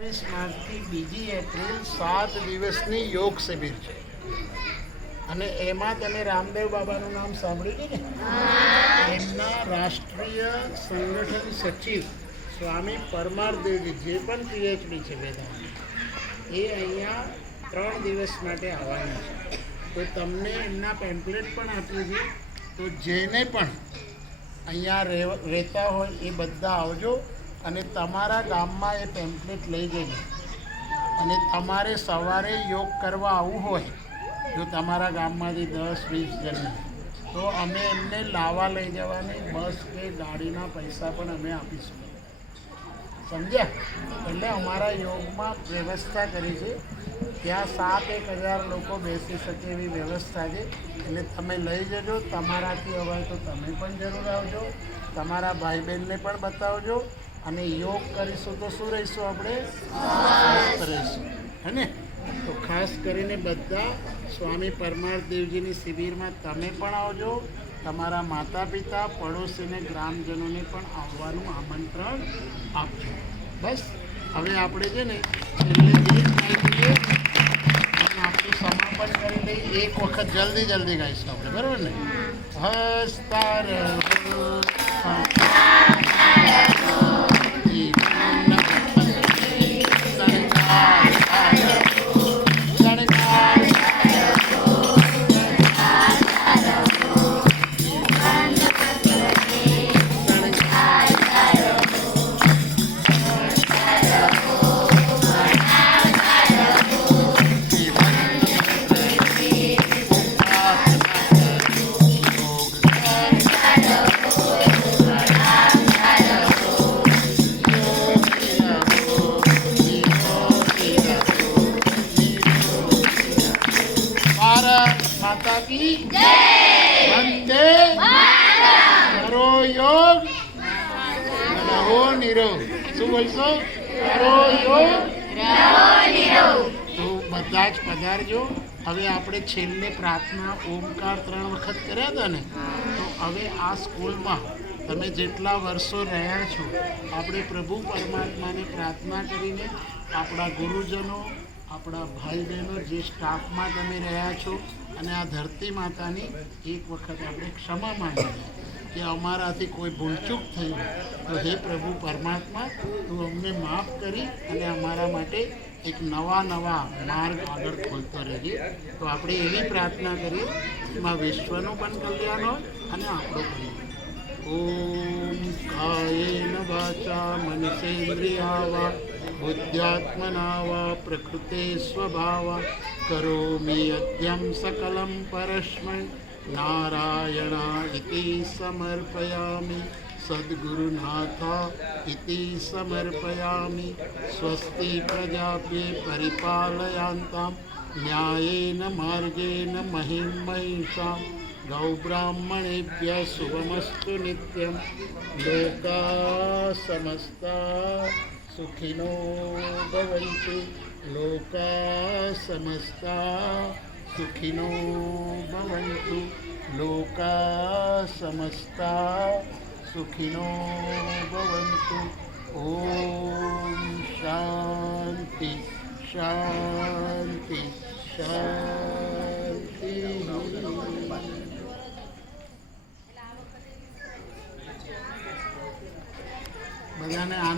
માર્ચથી 2 એપ્રિલ 7 દિવસની યોગ શિબિર છે અને એમાં તમે રામદેવ બાબાનું નામ સાંભળ્યું છે ને? એમના રાષ્ટ્રીય સંગઠન સચિવ સ્વામી પરમારદેવજી, જે પણ પીએચડી છે વેદાંત, એ અહીંયા 3 દિવસ માટે આવવાના છે. તો તમને એમના પેમ્પલેટ પણ આપ્યું છે. તો જેને પણ અહીંયા રહેતા હોય એ બધા આવજો અને તમારા ગામમાં એ પેમ્પલેટ લઈ જજો. અને તમારે સવારે યોગ કરવા આવવું હોય, જો તમારા ગામમાંથી 10-20 જણ, તો અમે એમને લાવવા લઈ જવાની બસ કે ગાડીના પૈસા પણ અમે આપીશું. સમજ્યા? એટલે અમારા યોગમાં વ્યવસ્થા કરી છે. ત્યાં 7-1000 લોકો બેસી શકે એવી વ્યવસ્થા છે. એટલે તમે લઈ જજો. તમારાથી હોય તો તમે પણ જરૂર આવજો. તમારા ભાઈ બહેનને પણ બતાવજો. અને યોગ કરીશું તો શું રહીશું? આપણે સ્વસ્થ રહીશું, હે ને? તો ખાસ કરીને બધા સ્વામી પરમારદેવજીની શિબિરમાં તમે પણ આવજો. તમારા માતા પિતા, પડોશીને, ગ્રામજનોને પણ આવવાનું આમંત્રણ આપજો. બસ હવે આપણે છે ને છેલ્લે ગીત ગાઈ દઈએ અને આપણું સમાપન કરી લઈએ. એક વખત જલ્દી ગાઈશું આપણે, બરાબર ને? હસતા રહો, माता की जय, वंदे करो योग रहो निरोग. શું બોલશો? કરો યોગ રહો નિરોગ. તો બધા જ પધારજો. હવે આપણે છેલ્લે પ્રાર્થના ઓમકાર 3 વખત કર્યા હતા ને, તો હવે આ સ્કૂલમાં તમે જેટલા વર્ષો રહ્યા છો, આપણે પ્રભુ પરમાત્માને પ્રાર્થના કરીને આપણા ગુરુજનો, આપણા ભાઈ બહેનો, જે સ્ટાફમાં તમે રહ્યા છો, અને આ ધરતી માતાની એક વખત આપણે ક્ષમા માંગીએ કે અમારાથી કોઈ ભૂલચૂક થઈ હોય તો હે પ્રભુ પરમાત્મા, તું અમને માફ કરી અને અમારા માટે એક નવા માર્ગ આગળ ખોલતો રહેજે. તો આપણે એવી પ્રાર્થના કરીએ એમાં વિશ્વનું પણ કલ્યાણ હોય અને આપણું પણ. ઓમ કાયેન વાચા મનસેન્દ્રિયા વા બુદ્ધ્યાત્મના વા પ્રકૃતે સ્વભાવા કરોમિ યજ્ઞં સકલં પરસ્મૈ નારાયણા ઇતિ સમર્પયામિ. સદ્ગુરુનાથા ઇતિ સમર્પયામિ. સ્વસ્તિ પ્રજાભ્યઃ પરિપાલયન્તાં ન્યાયેન માર્ગેણ મહિં મહિષાં. ગૌબ્રાહ્મણેભ્યઃ શુભમસ્તુ નિત્યં. લોકા સમસ્તા સુખિનો ભવन्तु. લોકા સમસ્તા સુખિનો ભવन्तુ. લોકા સમસ્તા સુખિનો ભવन्तુ. ઓમ શાંતિ શાંતિ શાંતિ. બધાને આનંદ